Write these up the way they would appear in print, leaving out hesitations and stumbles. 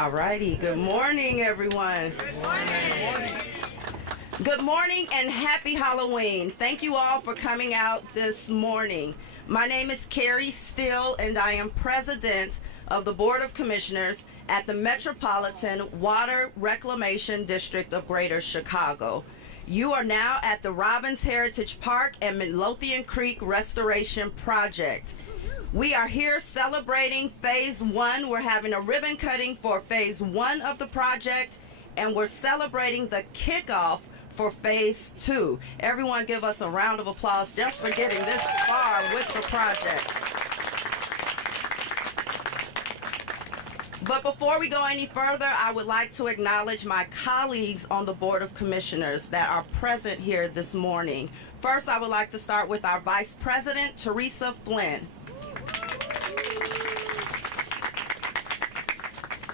All righty. Good morning, everyone. Good morning. Good morning and happy Halloween. Thank you all for coming out this morning. My name is Carrie Steele, and I am president of the Board of Commissioners at the Metropolitan Water Reclamation District of Greater Chicago. You are now at the Robbins Heritage Park and Midlothian Creek Restoration Project. We are here celebrating Phase 1. We're having a ribbon cutting for Phase 1 of the project, and we're celebrating the kickoff for Phase 2. Everyone give us a round of applause just for getting this far with the project. But before we go any further, I would like to acknowledge my colleagues on the Board of Commissioners that are present here this morning. First, I would like to start with our Vice President, Teresa Flynn.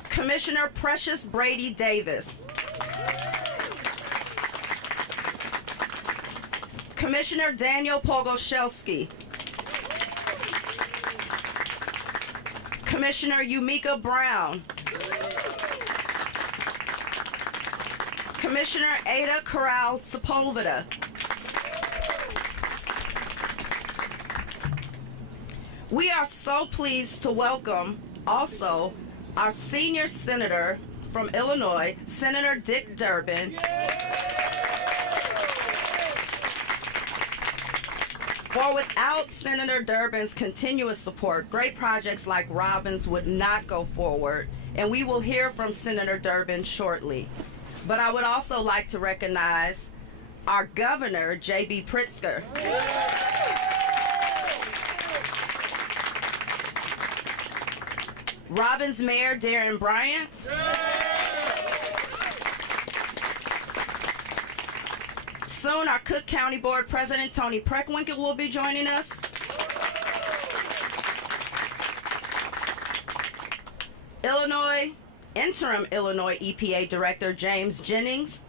Commissioner Precious Brady Davis. Commissioner Daniel Pogoszelski. Commissioner Yumika Brown. Commissioner Ada Corral Sepulveda. We are so pleased to welcome also our senior senator from Illinois, Senator Dick Durbin. For without Senator Durbin's continuous support, great projects like Robbins would not go forward, and we will hear from Senator Durbin shortly. But I would also like to recognize our governor, J.B. Pritzker. Robbins Mayor Darren Bryant. Soon our Cook County Board President Tony Preckwinkle will be joining us. Interim Illinois EPA Director James Jennings.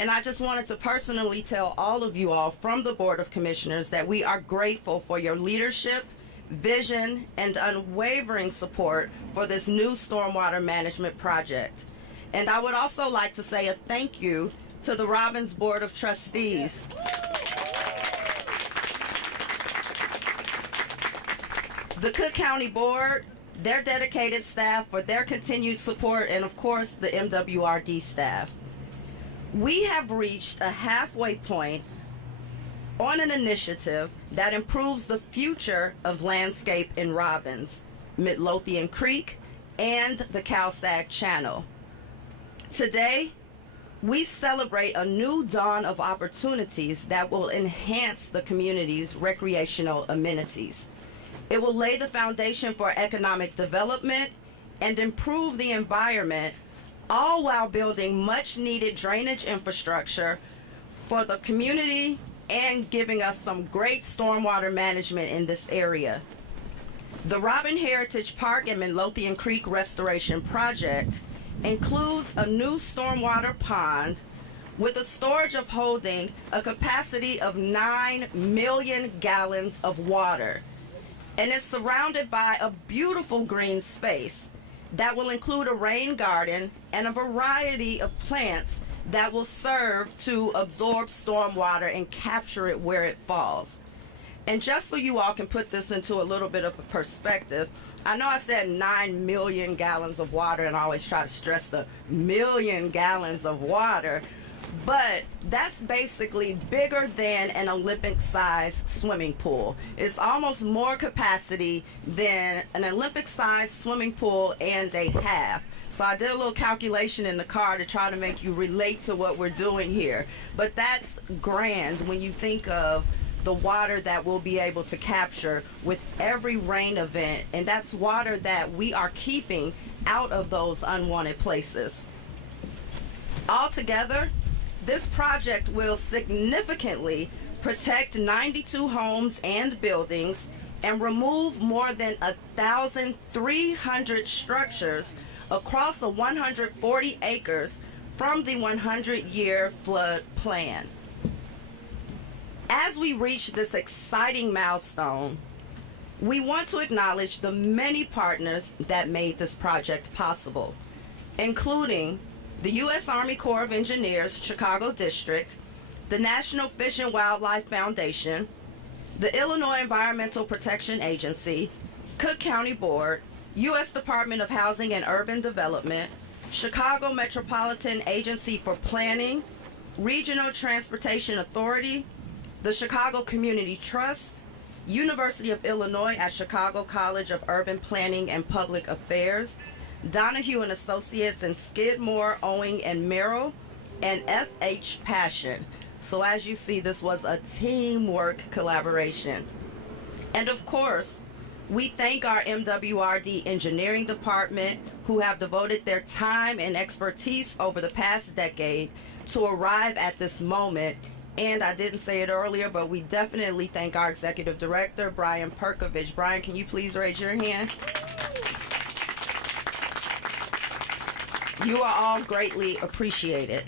And I just wanted to personally tell all of you all from the Board of Commissioners that we are grateful for your leadership, vision, and unwavering support for this new stormwater management project. And I would also like to say a thank you to the Robbins Board of Trustees. The Cook County Board, their dedicated staff for their continued support, and of course the MWRD staff. We have reached a halfway point on an initiative that improves the future of landscape in Robbins, Midlothian Creek, and the Cal-Sag Channel. Today, we celebrate a new dawn of opportunities that will enhance the community's recreational amenities. It will lay the foundation for economic development and improve the environment, all while building much-needed drainage infrastructure for the community and giving us some great stormwater management in this area. The Robbins Heritage Park and Midlothian Creek Restoration Project includes a new stormwater pond with a storage of holding a capacity of 9 million gallons of water, and is surrounded by a beautiful green space that will include a rain garden and a variety of plants that will serve to absorb stormwater and capture it where it falls. And just so you all can put this into a little bit of a perspective, I know I said 9 million gallons of water, and I always try to stress the million gallons of water, but that's basically bigger than an Olympic-sized swimming pool. It's almost more capacity than an Olympic-sized swimming pool and a half. So I did a little calculation in the car to try to make you relate to what we're doing here. But that's grand when you think of the water that we'll be able to capture with every rain event, and that's water that we are keeping out of those unwanted places. Altogether, this project will significantly protect 92 homes and buildings and remove more than 1,300 structures across a 140 acres from the 100-year flood plan. As we reach this exciting milestone, We want to acknowledge the many partners that made this project possible, including the U.S. Army Corps of Engineers, Chicago District, the National Fish and Wildlife Foundation, the Illinois Environmental Protection Agency, Cook County Board, U.S. Department of Housing and Urban Development, Chicago Metropolitan Agency for Planning, Regional Transportation Authority, the Chicago Community Trust, University of Illinois at Chicago College of Urban Planning and Public Affairs, Donahue and Associates in Skidmore, Owing and Merrill, and F.H. Passion. So as you see, this was a teamwork collaboration. And of course, we thank our MWRD Engineering Department, who have devoted their time and expertise over the past decade to arrive at this moment. And I didn't say it earlier, but we definitely thank our Executive Director, Bryant. Brian, can you please raise your hand? You are all greatly appreciated.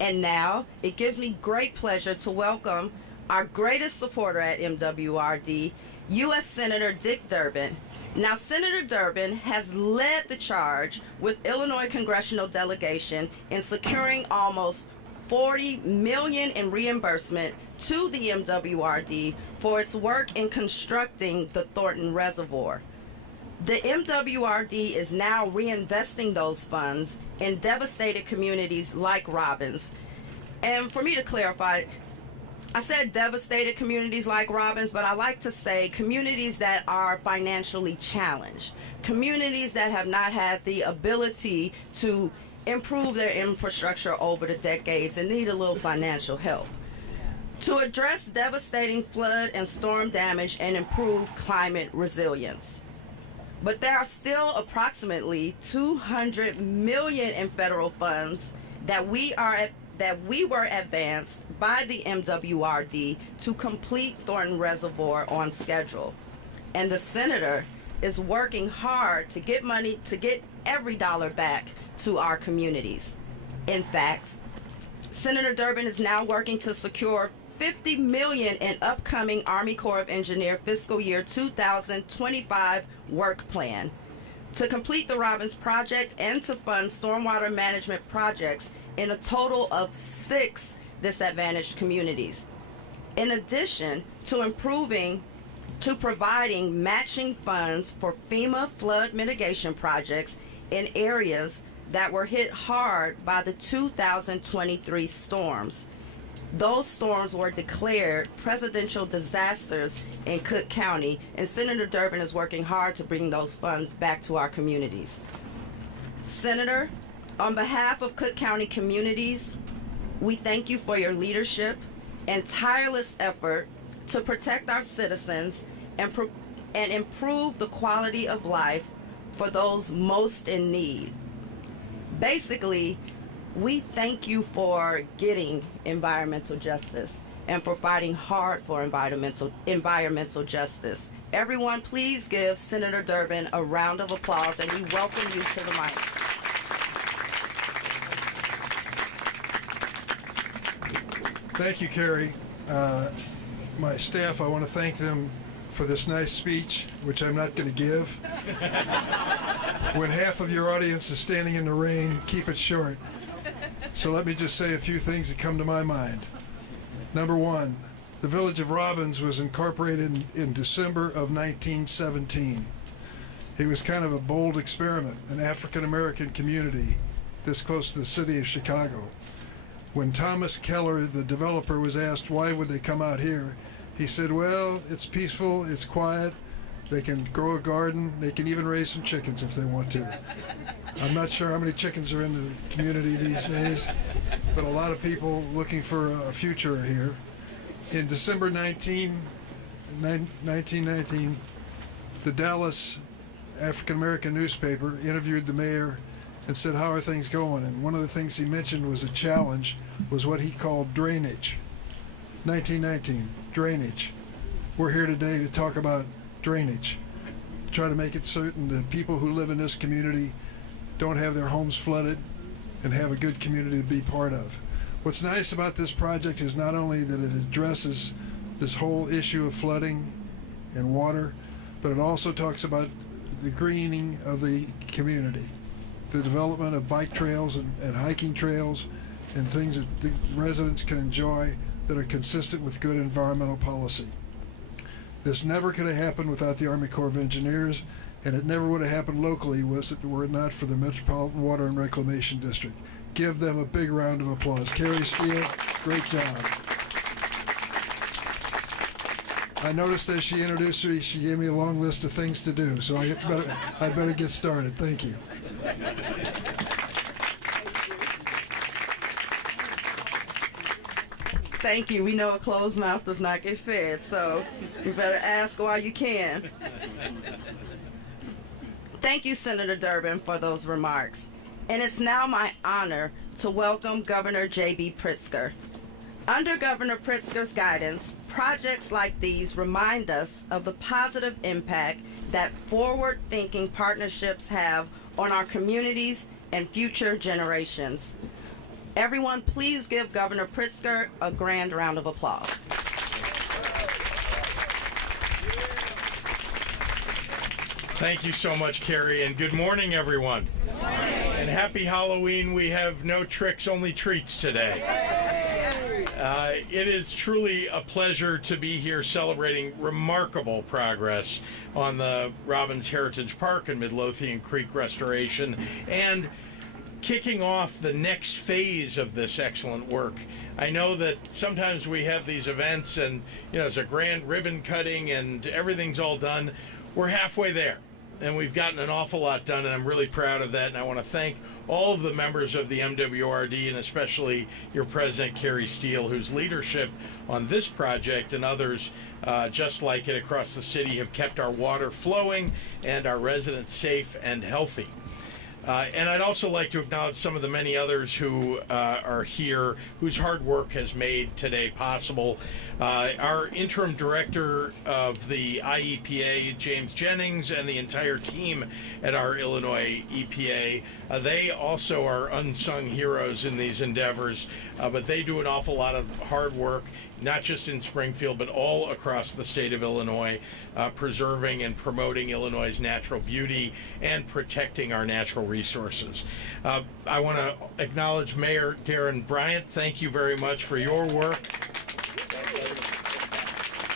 And now, it gives me great pleasure to welcome our greatest supporter at MWRD, U.S. Senator Dick Durbin. Now, Senator Durbin has led the charge with Illinois congressional delegation in securing almost $40 million in reimbursement to the MWRD for its work in constructing the Thornton Reservoir. The MWRD is now reinvesting those funds in devastated communities like Robbins. And for me to clarify, I said devastated communities like Robbins, but I like to say communities that are financially challenged, communities that have not had the ability to improve their infrastructure over the decades and need a little financial help to address devastating flood and storm damage and improve climate resilience. But there are still approximately $200 million in federal funds that we were advanced by the MWRD to complete Thornton Reservoir on schedule. And the senator is working hard to get money, to get every dollar back to our communities. In fact, Senator Durbin is now working to secure $50 million in upcoming Army Corps of Engineers fiscal year 2025 work plan to complete the Robbins project and to fund stormwater management projects in a total of 6 disadvantaged communities. In addition to providing matching funds for FEMA flood mitigation projects in areas that were hit hard by the 2023 storms. Those storms were declared presidential disasters in Cook County, and Senator Durbin is working hard to bring those funds back to our communities. Senator, on behalf of Cook County communities, we thank you for your leadership and tireless effort to protect our citizens and improve the quality of life for those most in need. Basically, we thank you for getting environmental justice and for fighting hard for environmental justice. Everyone, please give Senator Durbin a round of applause, and we welcome you to the mic. Thank you, Carrie. My staff, I want to thank them for this nice speech, which I'm not going to give. When half of your audience is standing in the rain, keep it short. So let me just say a few things that come to my mind. Number one, the village of Robbins was incorporated in December of 1917. It was kind of a bold experiment, an African-American community this close to the city of Chicago. When Thomas Keller, the developer, was asked why would they come out here, he said, well, it's peaceful, it's quiet, they can grow a garden, they can even raise some chickens if they want to. I'm not sure how many chickens are in the community these days, but a lot of people looking for a future are here. In December 1919, the Dallas African-American newspaper interviewed the mayor and said, how are things going? And one of the things he mentioned was a challenge, was what he called drainage. 1919, drainage. We're here today to talk about drainage, try to make it certain that people who live in this community don't have their homes flooded and have a good community to be part of. What's nice about this project is not only that it addresses this whole issue of flooding and water, but it also talks about the greening of the community, the development of bike trails and hiking trails and things that the residents can enjoy that are consistent with good environmental policy. This never could have happened without the Army Corps of Engineers, and it never would have happened locally were it not for the Metropolitan Water and Reclamation District. Give them a big round of applause. Carrie Steele, great job. I noticed as she introduced me, she gave me a long list of things to do, so I'd better get started. Thank you. Thank you. We know a closed mouth does not get fed, so you better ask while you can. Thank you, Senator Durbin, for those remarks. And it's now my honor to welcome Governor J.B. Pritzker. Under Governor Pritzker's guidance, projects like these remind us of the positive impact that forward-thinking partnerships have on our communities and future generations. Everyone, please give Governor Pritzker a grand round of applause. Thank you so much, Carrie, and good morning, everyone. Good morning. And happy Halloween. We have no tricks, only treats today. It is truly a pleasure to be here celebrating remarkable progress on the Robbins Heritage Park and Midlothian Creek restoration and kicking off the next phase of this excellent work. I know that sometimes we have these events and, it's a grand ribbon cutting and everything's all done. We're halfway there, and we've gotten an awful lot done, and I'm really proud of that, and I want to thank all of the members of the MWRD, and especially your president, Carrie Steele, whose leadership on this project and others just like it across the city have kept our water flowing and our residents safe and healthy. And I'd also like to acknowledge some of the many others who are here, whose hard work has made today possible. Our interim director of the IEPA, James Jennings, and the entire team at our Illinois EPA, they also are unsung heroes in these endeavors, but they do an awful lot of hard work, not just in Springfield, but all across the state of Illinois, preserving and promoting Illinois' natural beauty and protecting our natural resources. I want to acknowledge Mayor Darren Bryant. Thank you very much for your work.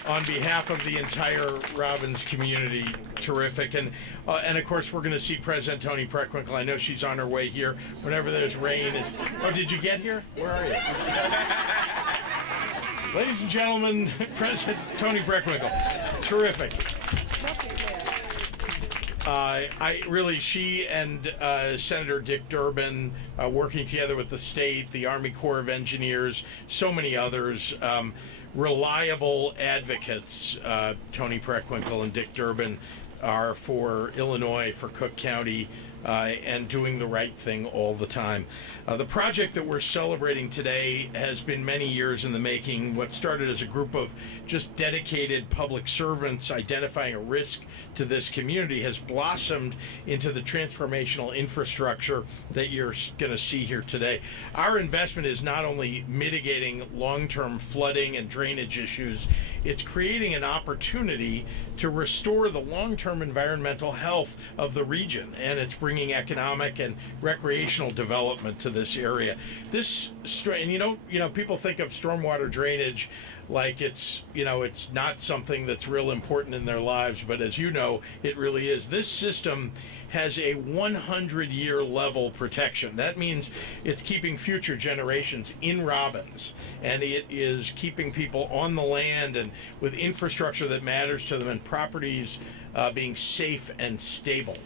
On behalf of the entire Robbins community, terrific. And of course, we're going to see President Toni Preckwinkle. I know she's on her way here. Whenever there's rain. Oh, did you get here? Where are you? Ladies and gentlemen, President Toni Preckwinkle. Terrific. She and Senator Dick Durbin, working together with the state, the Army Corps of Engineers, so many others, reliable advocates. Toni Preckwinkle and Dick Durbin are for Illinois, for Cook County, and doing the right thing all the time. The project that we're celebrating today has been many years in the making. What started as a group of just dedicated public servants identifying a risk to this community has blossomed into the transformational infrastructure that you're going to see here today. Our investment is not only mitigating long-term flooding and drainage issues, it's creating an opportunity to restore the long-term environmental health of the region, and it's bringing economic and recreational development to this area. And people think of stormwater drainage like it's not something that's real important in their lives, but as you know, it really is. This system has a 100-year level protection. That means it's keeping future generations in Robbins, and it is keeping people on the land and with infrastructure that matters to them and properties being safe and stable.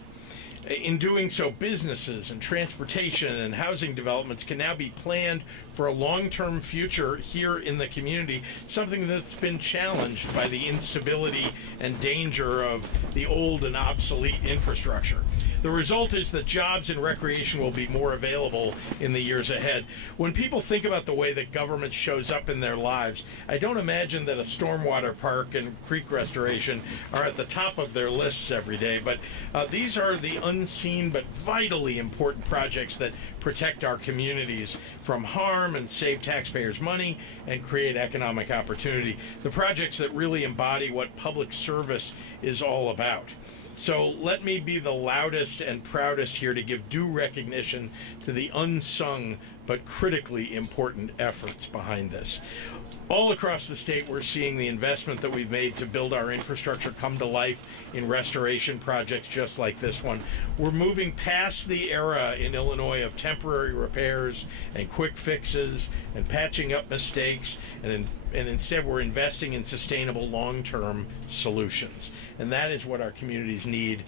In doing so, businesses and transportation and housing developments can now be planned for a long-term future here in the community, something that's been challenged by the instability and danger of the old and obsolete infrastructure. The result is that jobs and recreation will be more available in the years ahead. When people think about the way that government shows up in their lives, I don't imagine that a stormwater park and creek restoration are at the top of their lists every day, but these are the unseen but vitally important projects that protect our communities from harm and save taxpayers money and create economic opportunity. The projects that really embody what public service is all about. So let me be the loudest and proudest here to give due recognition to the unsung but critically important efforts behind this. All across the state, we're seeing the investment that we've made to build our infrastructure come to life in restoration projects just like this one. We're moving past the era in Illinois of temporary repairs and quick fixes and patching up mistakes, and instead we're investing in sustainable long-term solutions. And that is what our communities need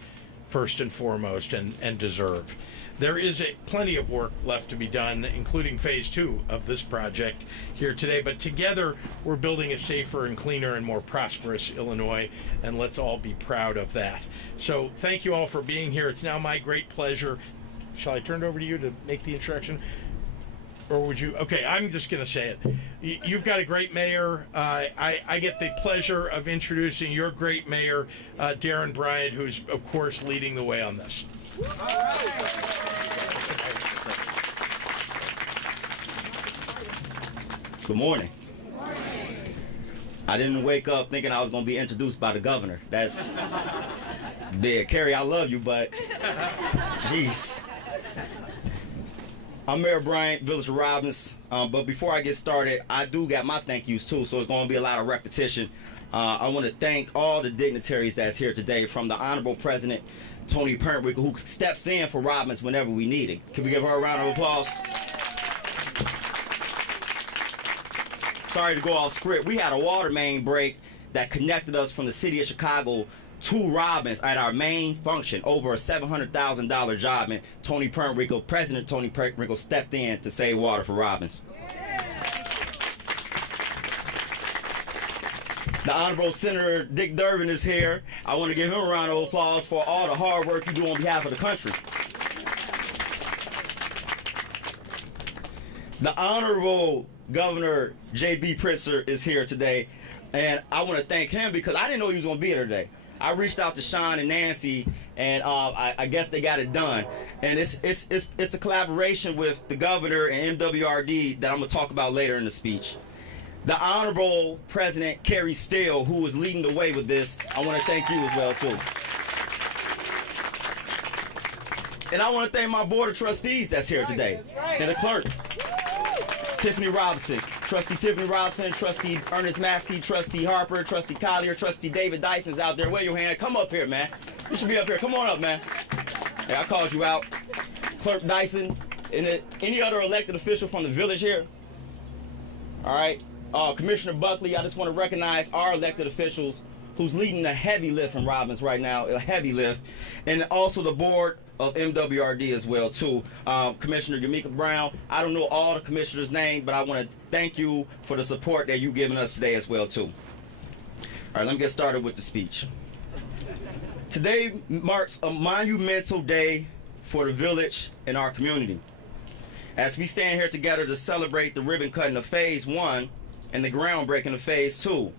first and foremost and deserve. There is plenty of work left to be done, including phase 2 of this project here today, but together we're building a safer and cleaner and more prosperous Illinois, and let's all be proud of that. So thank you all for being here. It's now my great pleasure. Shall I turn it over to you to make the introduction? Or would you? Okay, I'm just going to say it. You've got a great mayor. I get the pleasure of introducing your great mayor, Darren Bryant, who's, of course, leading the way on this. Good morning. I didn't wake up thinking I was going to be introduced by the governor. That's big. Carrie, I love you, but jeez. I'm Mayor Bryant, Village of Robbins, but before I get started, I do got my thank yous too, so it's going to be a lot of repetition. I want to thank all the dignitaries that's here today, from the Honorable President Tony Preckwinkle, who steps in for Robbins whenever we need it. Can we give her a round of applause? Sorry to go off script. We had a water main break that connected us from the city of Chicago to Robbins at our main function, over a $700,000 job, and Tony Preckwinkle, President Tony Preckwinkle, stepped in to save water for Robbins. The Honorable Senator Dick Durbin is here. I want to give him a round of applause for all the hard work you do on behalf of the country. The Honorable Governor J.B. Pritzker is here today, and I want to thank him because I didn't know he was going to be here today. I reached out to Sean and Nancy, and I guess they got it done. And it's a collaboration with the governor and MWRD that I'm going to talk about later in the speech. The Honorable President Carrie Steele, who is leading the way with this, I want to thank you as well, too. And I want to thank my board of trustees that's here today, and the clerk, Tiffany Robinson, Trustee Tiffany Robinson, Trustee Ernest Massey, Trustee Harper, Trustee Collier, Trustee David Dyson's out there. Wave your hand. Come up here, man. You should be up here. Come on up, man. Hey, I called you out. Clerk Dyson, and any other elected official from the village here? All right. Commissioner Buckley, I just want to recognize our elected officials who's leading a heavy lift in Robbins right now, a heavy lift, and also the board of MWRD as well too. Commissioner Yamika Brown, I don't know all the commissioners' names, but I want to thank you for the support that you've given us today as well too. All right, let me get started with the speech. Today marks a monumental day for the village and our community, as we stand here together to celebrate the ribbon cutting of Phase 1 and the groundbreaking of Phase 2.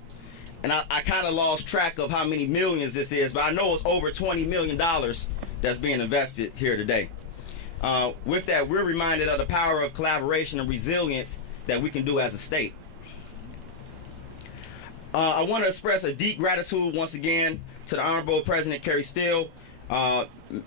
And I kind of lost track of how many millions this is, but I know it's over $20 million that's being invested here today. With that, we're reminded of the power of collaboration and resilience that we can do as a state. I want to express a deep gratitude once again to the Honorable President Carrie Steele,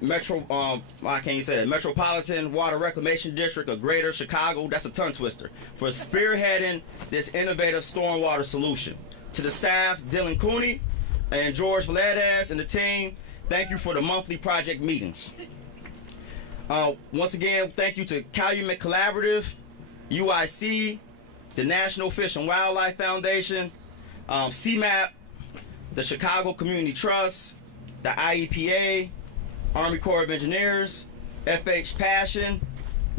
Metropolitan Water Reclamation District of Greater Chicago, that's a tongue twister, for spearheading this innovative stormwater solution. To the staff, Dylan Cooney and George Valadez and the team, thank you for the monthly project meetings. Once again, thank you to Calumet Collaborative, UIC, the National Fish and Wildlife Foundation, CMAP, the Chicago Community Trust, the IEPA, Army Corps of Engineers, FH Passion,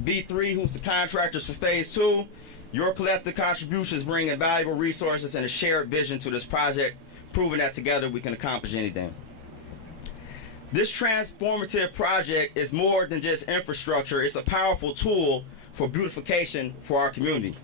V3, who's the contractors for Phase 2. Your collective contributions bring invaluable resources and a shared vision to this project, proving that together we can accomplish anything. This transformative project is more than just infrastructure. It's a powerful tool for beautification for our community,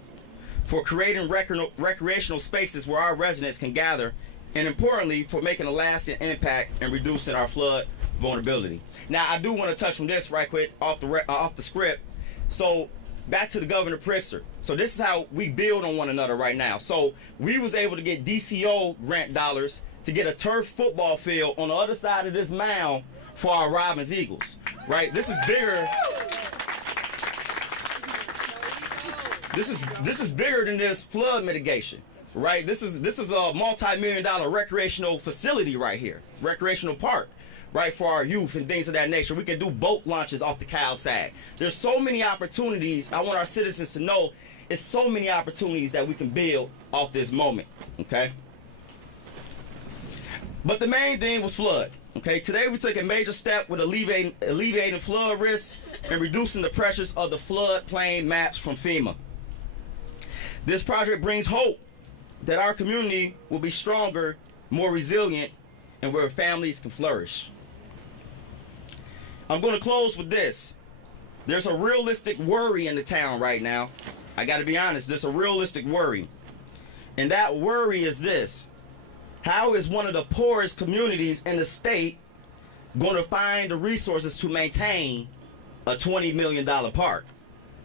for creating recreational spaces where our residents can gather, and importantly, for making a lasting impact and reducing our flood vulnerability. Now, I do want to touch on this right quick off the script. So, back to the Governor Pritzker. So this is how we build on one another right now. So we was able to get DCO grant dollars to get a turf football field on the other side of this mound for our Robbins Eagles, right? This is bigger. This is bigger than this flood mitigation, right? This is a multi-million-dollar recreational facility right here, recreational park, right, for our youth and things of that nature. We can do boat launches off the Cal Sag. There's so many opportunities. I want our citizens to know it's so many opportunities that we can build off this moment, okay? But the main thing was flood, okay? Today we took a major step with alleviating flood risks and reducing the pressures of the floodplain maps from FEMA. This project brings hope that our community will be stronger, more resilient, and where families can flourish. I'm going to close with this. There's a realistic worry in the town right now. I got to be honest, there's a realistic worry. And that worry is this: how is one of the poorest communities in the state going to find the resources to maintain a $20 million park,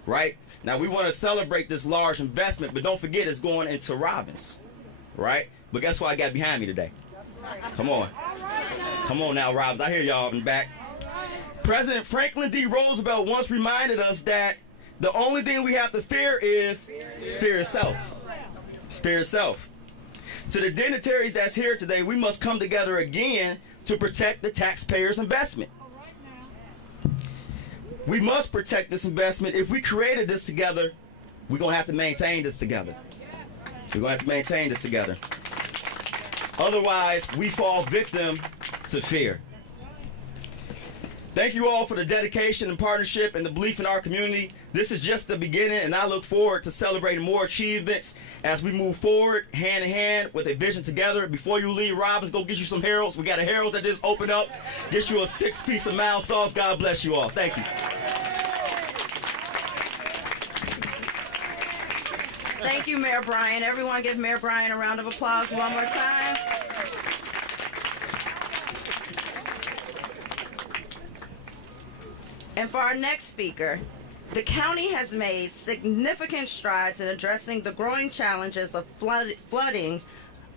right? Now, we want to celebrate this large investment, but don't forget it's going into Robbins, right? But guess what I got behind me today? Come on. Come on now, Robbins. I hear y'all in the back. President Franklin D. Roosevelt once reminded us that the only thing we have to fear is fear itself. Fear itself. To the dignitaries that's here today, we must come together again to protect the taxpayers' investment. We must protect this investment. If we created this together, we're going to have to maintain this together. We're going to have to maintain this together. Otherwise, we fall victim to fear. Thank you all for the dedication and partnership and the belief in our community. This is just the beginning, and I look forward to celebrating more achievements as we move forward hand in hand with a vision together. Before you leave, Robbins, go get you some Harold's. We got a Harold's that just opened up. Get you a 6-piece of mild sauce. God bless you all. Thank you. Thank you, Mayor Bryant. Everyone give Mayor Bryant a round of applause one more time. And for our next speaker, the county has made significant strides in addressing the growing challenges of flooding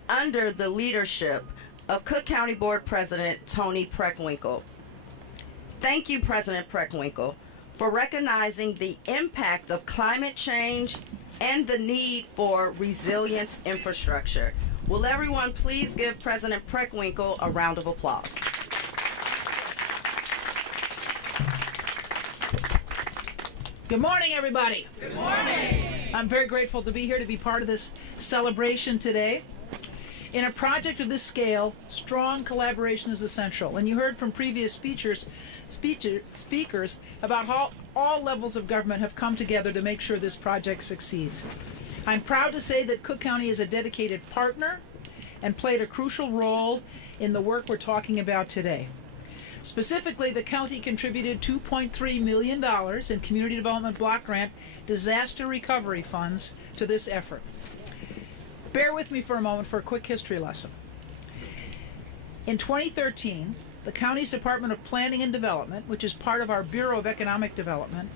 under the leadership of Cook County Board President Tony Preckwinkle. Thank you, President Preckwinkle, for recognizing the impact of climate change and the need for resilient infrastructure. Will everyone please give President Preckwinkle a round of applause? Good morning, everybody. Good morning. I'm very grateful to be here to be part of this celebration today. In a project of this scale, strong collaboration is essential. And you heard from previous speakers about how all levels of government have come together to make sure this project succeeds. I'm proud to say that Cook County is a dedicated partner and played a crucial role in the work we're talking about today. Specifically, the county contributed $2.3 million in Community Development Block Grant disaster recovery funds to this effort. Bear with me for a moment for a quick history lesson. In 2013, the county's Department of Planning and Development, which is part of our Bureau of Economic Development,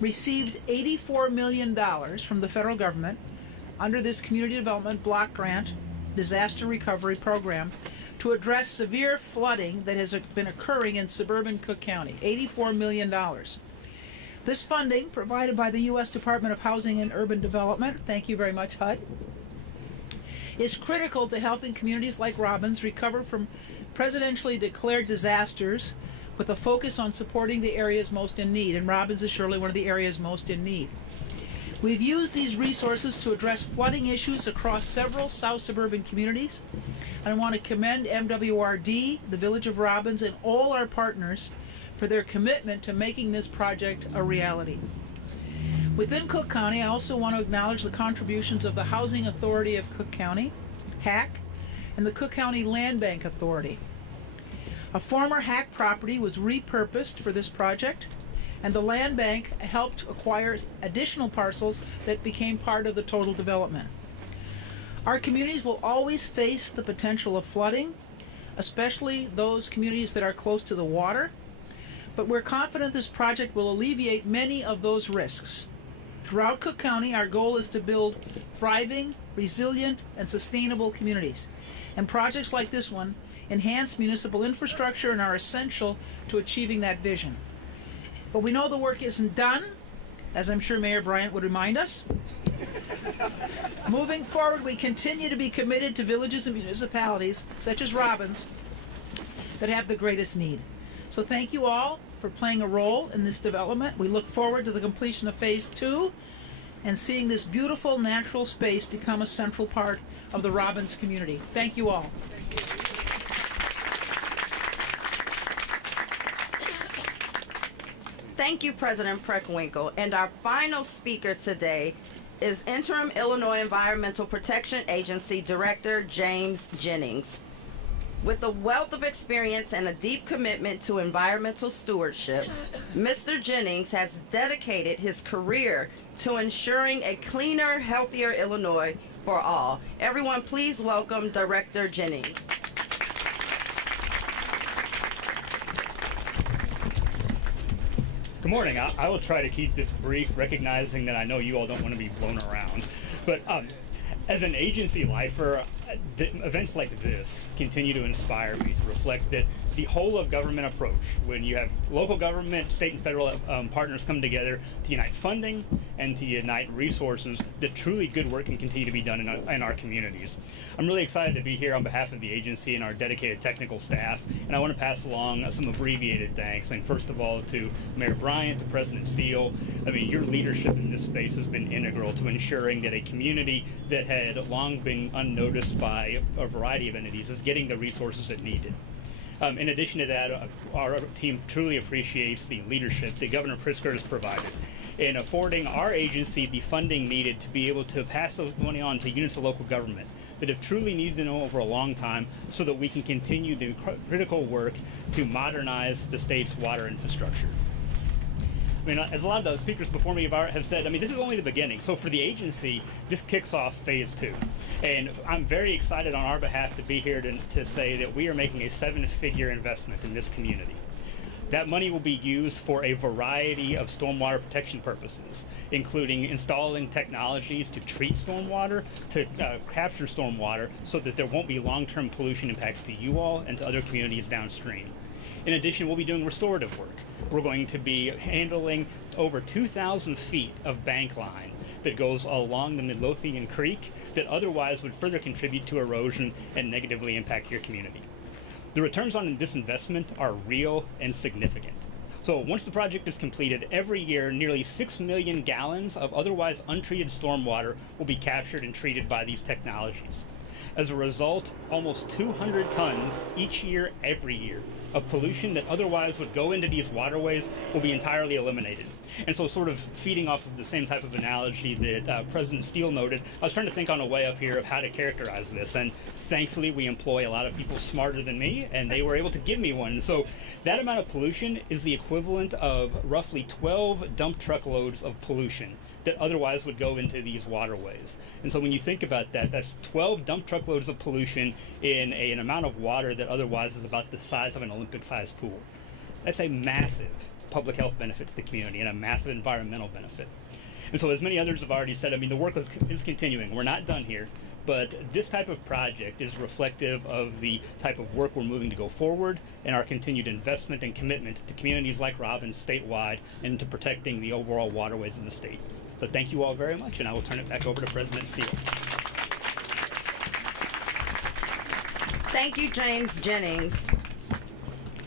received $84 million from the federal government under this Community Development Block Grant disaster recovery program to address severe flooding that has been occurring in suburban Cook County. $84 million. This funding, provided by the U.S. Department of Housing and Urban Development, thank you very much, HUD, is critical to helping communities like Robbins recover from presidentially declared disasters with a focus on supporting the areas most in need, and Robbins is surely one of the areas most in need. We've used these resources to address flooding issues across several south suburban communities, and I want to commend MWRD, the Village of Robbins, and all our partners for their commitment to making this project a reality. Within Cook County, I also want to acknowledge the contributions of the Housing Authority of Cook County, HAC, and the Cook County Land Bank Authority. A former Hack property was repurposed for this project, and the land bank helped acquire additional parcels that became part of the total development. Our communities will always face the potential of flooding, especially those communities that are close to the water, but we're confident this project will alleviate many of those risks. Throughout Cook County, our goal is to build thriving, resilient, and sustainable communities. And projects like this one enhance municipal infrastructure and are essential to achieving that vision. But we know the work isn't done, as I'm sure Mayor Bryant would remind us. Moving forward, we continue to be committed to villages and municipalities, such as Robbins, that have the greatest need. So thank you all for playing a role in this development. We look forward to the completion of Phase 2 and seeing this beautiful natural space become a central part of the Robbins community. Thank you all. Thank you, President Preckwinkle. And our final speaker today is Interim Illinois Environmental Protection Agency Director James Jennings. With a wealth of experience and a deep commitment to environmental stewardship, Mr. Jennings has dedicated his career to ensuring a cleaner, healthier Illinois for all. Everyone, please welcome Director Jennings. Good morning. I will try to keep this brief, recognizing that I know you all don't want to be blown around. But as an agency lifer, events like this continue to inspire me to reflect that the whole of government approach, when you have local government, state and federal partners come together to unite funding and to unite resources, that truly good work can continue to be done in our communities. I'm really excited to be here on behalf of the agency and our dedicated technical staff, and I want to pass along some abbreviated thanks. I mean, first of all, to Mayor Bryant, to President Steele. I mean, your leadership in this space has been integral to ensuring that a community that had long been unnoticed by a variety of entities is getting the resources it needed. In addition to that, our team truly appreciates the leadership that Governor Pritzker has provided in affording our agency the funding needed to be able to pass those money on to units of local government that have truly needed to know over a long time so that we can continue the critical work to modernize the state's water infrastructure. I mean, as a lot of the speakers before me have said, I mean, this is only the beginning. So for the agency, this kicks off Phase 2. And I'm very excited on our behalf to be here to say that we are making a 7-figure investment in this community. That money will be used for a variety of stormwater protection purposes, including installing technologies to treat stormwater, to capture stormwater, so that there won't be long-term pollution impacts to you all and to other communities downstream. In addition, we'll be doing restorative work. We're going to be handling over 2,000 feet of bank line that goes along the Midlothian Creek that otherwise would further contribute to erosion and negatively impact your community. The returns on this investment are real and significant. So once the project is completed, every year nearly 6 million gallons of otherwise untreated stormwater will be captured and treated by these technologies. As a result, almost 200 tons each year, every year, of pollution that otherwise would go into these waterways will be entirely eliminated. And so sort of feeding off of the same type of analogy that President Steele noted, I was trying to think on a way up here of how to characterize this. And thankfully, we employ a lot of people smarter than me, and they were able to give me one. So that amount of pollution is the equivalent of roughly 12 dump truck loads of pollution that otherwise would go into these waterways. And so when you think about that, that's 12 dump truck loads of pollution in an amount of water that otherwise is about the size of an Olympic-sized pool. That's a massive public health benefit to the community and a massive environmental benefit. And so as many others have already said, I mean, the work is continuing. We're not done here, but this type of project is reflective of the type of work we're moving to go forward and our continued investment and commitment to communities like Robbins statewide and to protecting the overall waterways in the state. So thank you all very much, and I will turn it back over to President Steele. Thank you, James Jennings.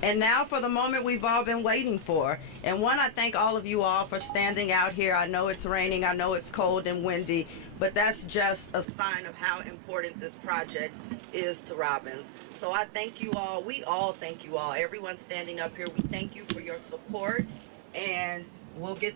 And now for the moment we've all been waiting for. And one, I thank all of you all for standing out here. I know it's raining, I know it's cold and windy, but that's just a sign of how important this project is to Robbins. So I thank you all. We all thank you all. Everyone standing up here, we thank you for your support, and we'll get this